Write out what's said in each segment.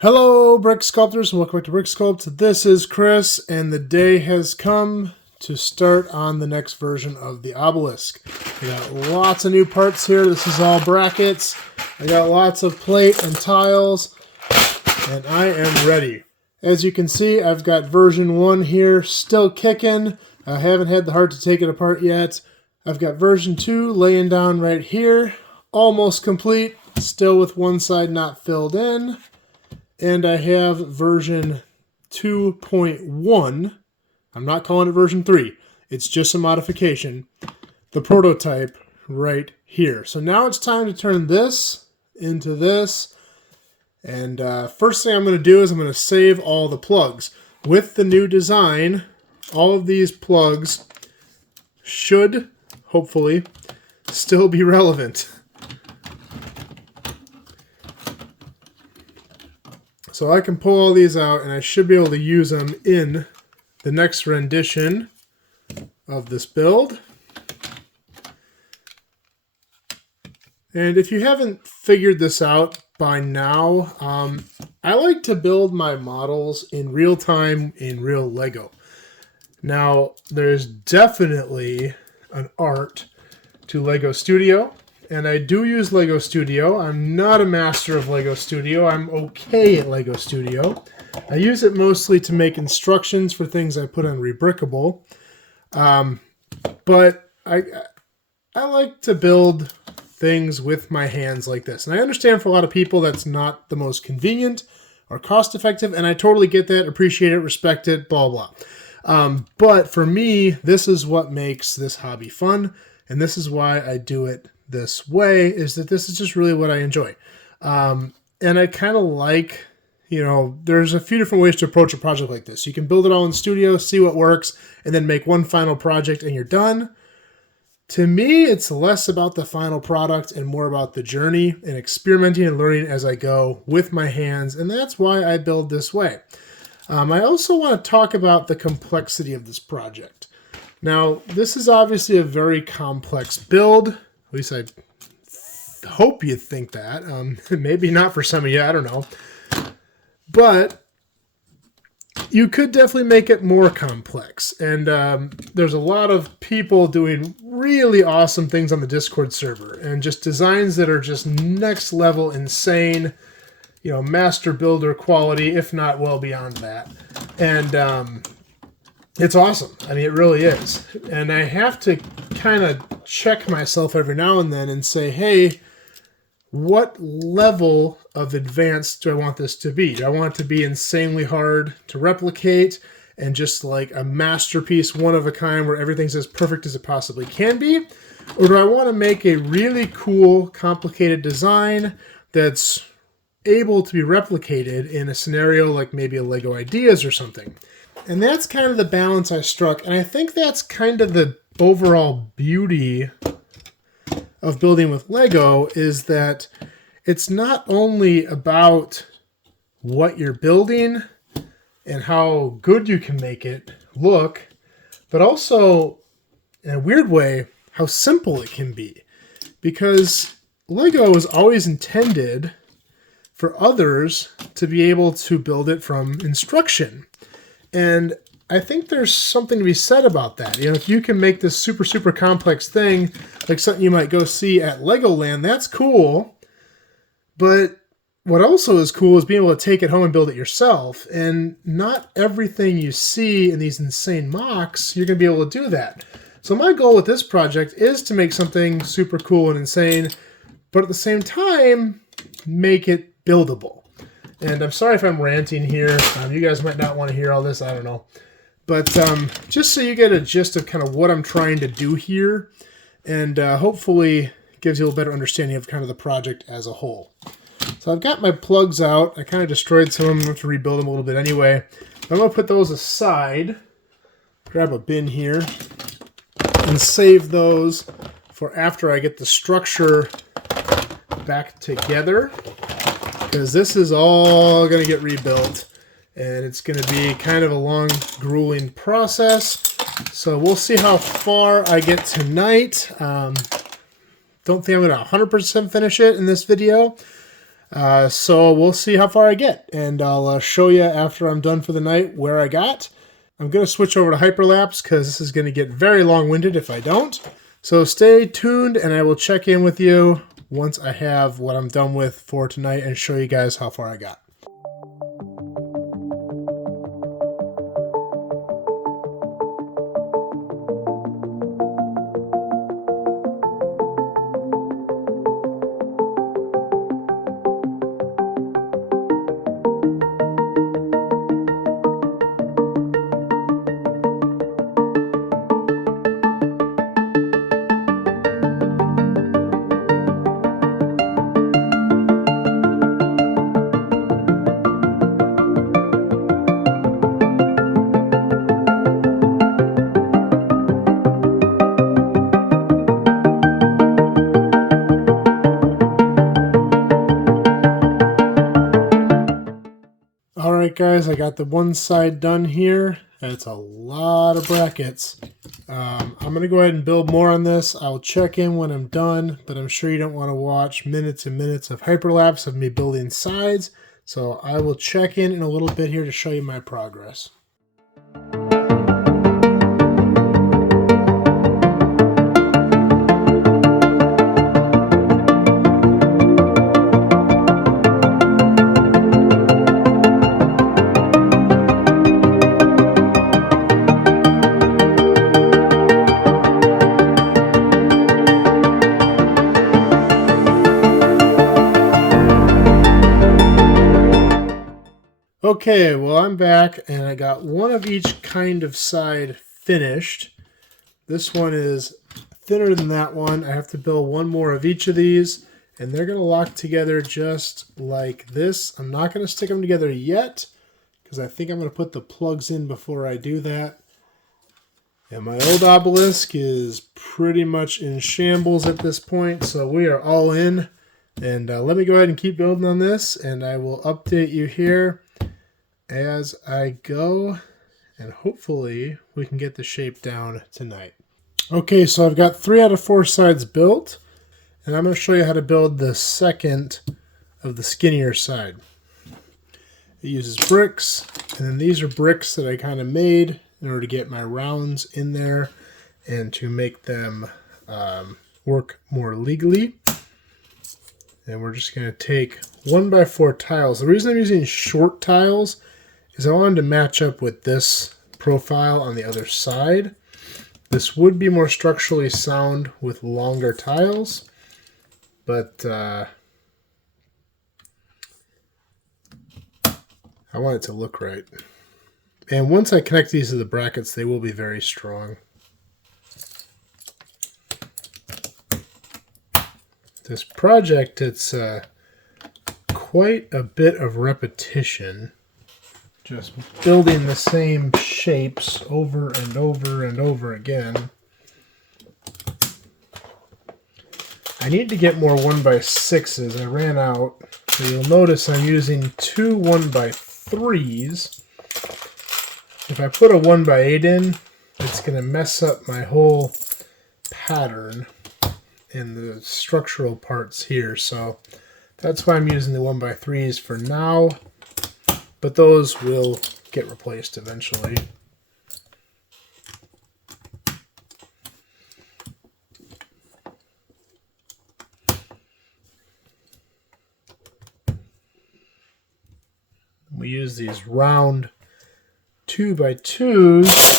Hello, brick sculptors, and welcome back to Brick Sculpt. This is Chris, and the day has come to start on the next version of the Obelisk. We got lots of new parts here. This is all brackets. I got lots of plate and tiles, and I am ready. As you can see, I've got version 1 here, still kicking. I haven't had the heart to take it apart yet. I've got version 2 laying down right here, almost complete, still with one side not filled in. And I have version 2.1. I'm not calling it version 3. It's just a modification. The prototype right here. So now it's time to turn this into this. And first thing I'm going to do is I'm going to save all the plugs. With the new design, all of these plugs should, hopefully, still be relevant. So I can pull all these out and I should be able to use them in the next rendition of this build. And if you haven't figured this out by now, I like to build my models in real time in real Lego. Now, there's definitely an art to Lego Studio. And I do use Lego Studio. I'm not a master of Lego Studio. I'm okay at Lego Studio. I use it mostly to make instructions for things I put on Rebrickable. But I like to build things with my hands like this. And I understand for a lot of people that's not the most convenient or cost-effective, and I totally get that, appreciate it, respect it, blah, blah. But for me, this is what makes this hobby fun, and this is why I do it this way, is that this is just really what I enjoy. And I kind of like, there's a few different ways to approach a project like this. You can build it all in Studio, see what works, and then make one final project and you're done. To me, it's less about the final product and more about the journey and experimenting and learning as I go with my hands, and that's why I build this way. I also want to talk about the complexity of this project. Now, this is obviously a very complex build. At least I hope you think that. Maybe not for some of you, I don't know. But you could definitely make it more complex. And there's a lot of people doing really awesome things on the Discord server. And just designs that are just next level insane. Master builder quality, if not well beyond that. And it's awesome. I mean, it really is. And I have to kind of check myself every now and then and say, hey, what level of advanced do I want this to be? Do I want it to be insanely hard to replicate and just like a masterpiece, one of a kind, where everything's as perfect as it possibly can be? Or do I want to make a really cool, complicated design that's able to be replicated in a scenario like maybe a Lego Ideas or something? And that's kind of the balance I struck. And I think that's kind of the overall beauty of building with Lego, is that it's not only about what you're building and how good you can make it look, but also, in a weird way, how simple it can be. Because Lego is always intended for others to be able to build it from instruction. And I think there's something to be said about that. If you can make this super, super complex thing, like something you might go see at Legoland, that's cool. But what also is cool is being able to take it home and build it yourself. And not everything you see in these insane mocks, you're going to be able to do that. So my goal with this project is to make something super cool and insane, but at the same time, make it buildable. And I'm sorry if I'm ranting here. You guys might not want to hear all this. I don't know. But just so you get a gist of kind of what I'm trying to do here, and hopefully gives you a better understanding of kind of the project as a whole. So I've got my plugs out. I kind of destroyed some of them. I'm going to rebuild them a little bit anyway. I'm going to put those aside, grab a bin here, and save those for after I get the structure back together. Because this is all going to get rebuilt, and it's going to be kind of a long, grueling process. So we'll see how far I get tonight. Don't think I'm going to 100% finish it in this video. So we'll see how far I get, and I'll show you after I'm done for the night where I got. I'm going to switch over to hyperlapse because this is going to get very long-winded if I don't. So stay tuned, and I will check in with you once I have what I'm done with for tonight and show you guys how far I got. Alright guys, I got the one side done here. That's a lot of brackets. I'm going to go ahead and build more on this. I'll check in when I'm done, but I'm sure you don't want to watch minutes and minutes of hyperlapse of me building sides. So I will check in a little bit here to show you my progress. Okay, well I'm back and I got one of each kind of side finished. This one is thinner than that one. I have to build one more of each of these and they're going to lock together just like this. I'm not going to stick them together yet because I think I'm going to put the plugs in before I do that. And my old Obelisk is pretty much in shambles at this point, so we are all in. And let me go ahead and keep building on this and I will update you here as I go, and hopefully we can get the shape down tonight. Okay, so I've got 3 out of 4 sides built, and I'm going to show you how to build the second of the skinnier side. It uses bricks, and then these are bricks that I kind of made in order to get my rounds in there and to make them work more legally. And we're just going to take 1x4 tiles. The reason I'm using short tiles is I wanted to match up with this profile on the other side. This would be more structurally sound with longer tiles, but I want it to look right. And once I connect these to the brackets, they will be very strong. This project, it's quite a bit of repetition. Just building the same shapes over and over and over again. I need to get more 1x6s. I ran out. So you'll notice I'm using 2 1x3s. If I put a 1x8 in, it's going to mess up my whole pattern and the structural parts here. So that's why I'm using the 1x3s for now. But those will get replaced eventually. We use these round 2x2s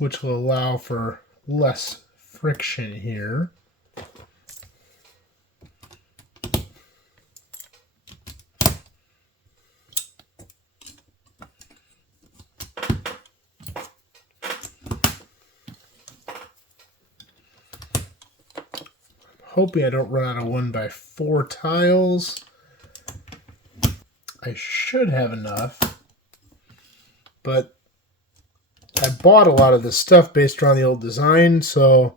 which will allow for less friction here. Hoping I don't run out of 1x4 tiles. I should have enough, but I bought a lot of this stuff based around the old design, so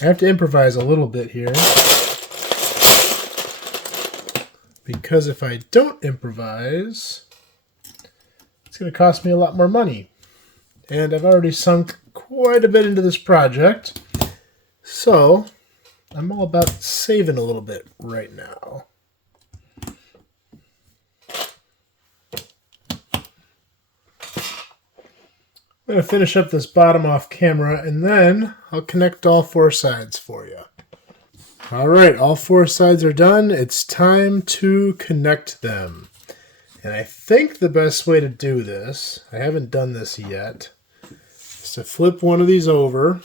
I have to improvise a little bit here. Because if I don't improvise, it's going to cost me a lot more money. And I've already sunk quite a bit into this project, so I'm all about saving a little bit right now. I'm going to finish up this bottom off camera, and then I'll connect all 4 sides for you. All right, all 4 sides are done. It's time to connect them. And I think the best way to do this, I haven't done this yet, is to flip one of these over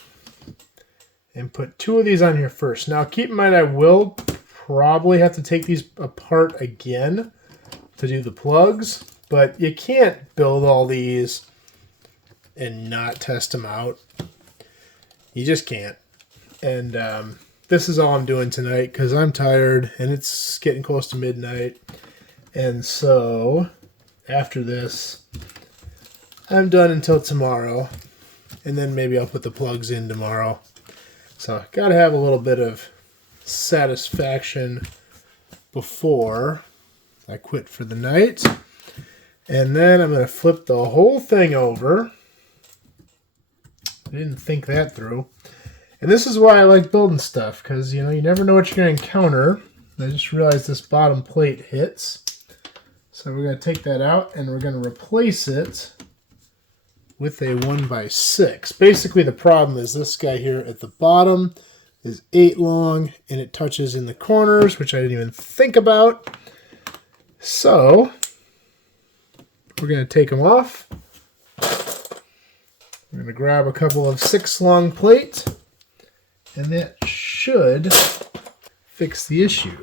and put 2 of these on here first. Now keep in mind I will probably have to take these apart again to do the plugs, but you can't build all these and not test them out. You just can't. And this is all I'm doing tonight because I'm tired and it's getting close to midnight. And so after this, I'm done until tomorrow. And then maybe I'll put the plugs in tomorrow. So gotta have a little bit of satisfaction before I quit for the night. And then I'm going to flip the whole thing over. I didn't think that through. And this is why I like building stuff, because you never know what you're going to encounter. I just realized this bottom plate hits. So we're going to take that out and we're going to replace it with a 1x6. Basically the problem is this guy here at the bottom is 8 long and it touches in the corners, which I didn't even think about. So we're going to take them off. We're going to grab a couple of 6 long plates, and that should fix the issue.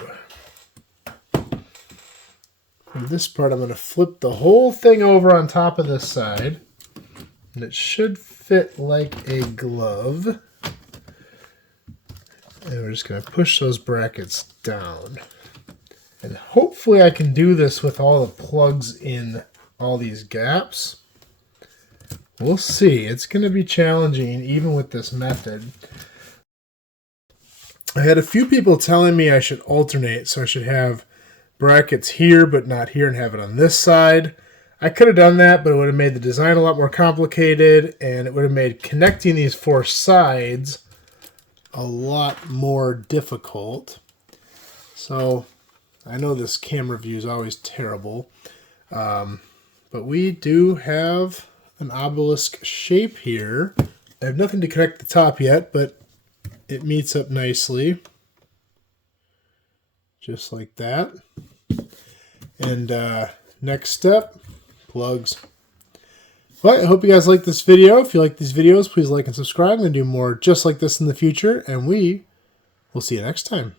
For this part, I'm going to flip the whole thing over on top of this side, and it should fit like a glove. And we're just going to push those brackets down. And hopefully I can do this with all the plugs in all these gaps. We'll see. It's going to be challenging even with this method. I had a few people telling me I should alternate, so I should have brackets here but not here and have it on this side. I could have done that, but it would have made the design a lot more complicated, and it would have made connecting these 4 sides a lot more difficult. So I know this camera view is always terrible, but we do have an obelisk shape here. I have nothing to connect the top yet, but it meets up nicely. Just like that. And next step, plugs. Well, I hope you guys like this video. If you like these videos, please like and subscribe. I'm going to do more just like this in the future, and we will see you next time.